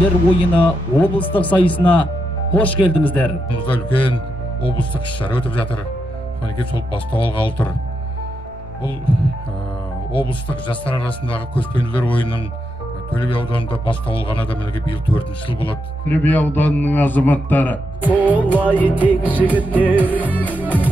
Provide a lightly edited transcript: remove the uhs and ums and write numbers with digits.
көшпенділер ойыны облыстық сайысына қош келдіңіздер. Үлкен облыстық іс-шара өтіп жатыр. Содан кейін сол бастау алғалы тұр. Бұл облыстық жастар арасындағы көшпенділер ойынының Төле би ауданында бастау алғаны да мінекей биыл 4-ші жыл болады. Төле би ауданының азаматтары. Солай тек жігіттер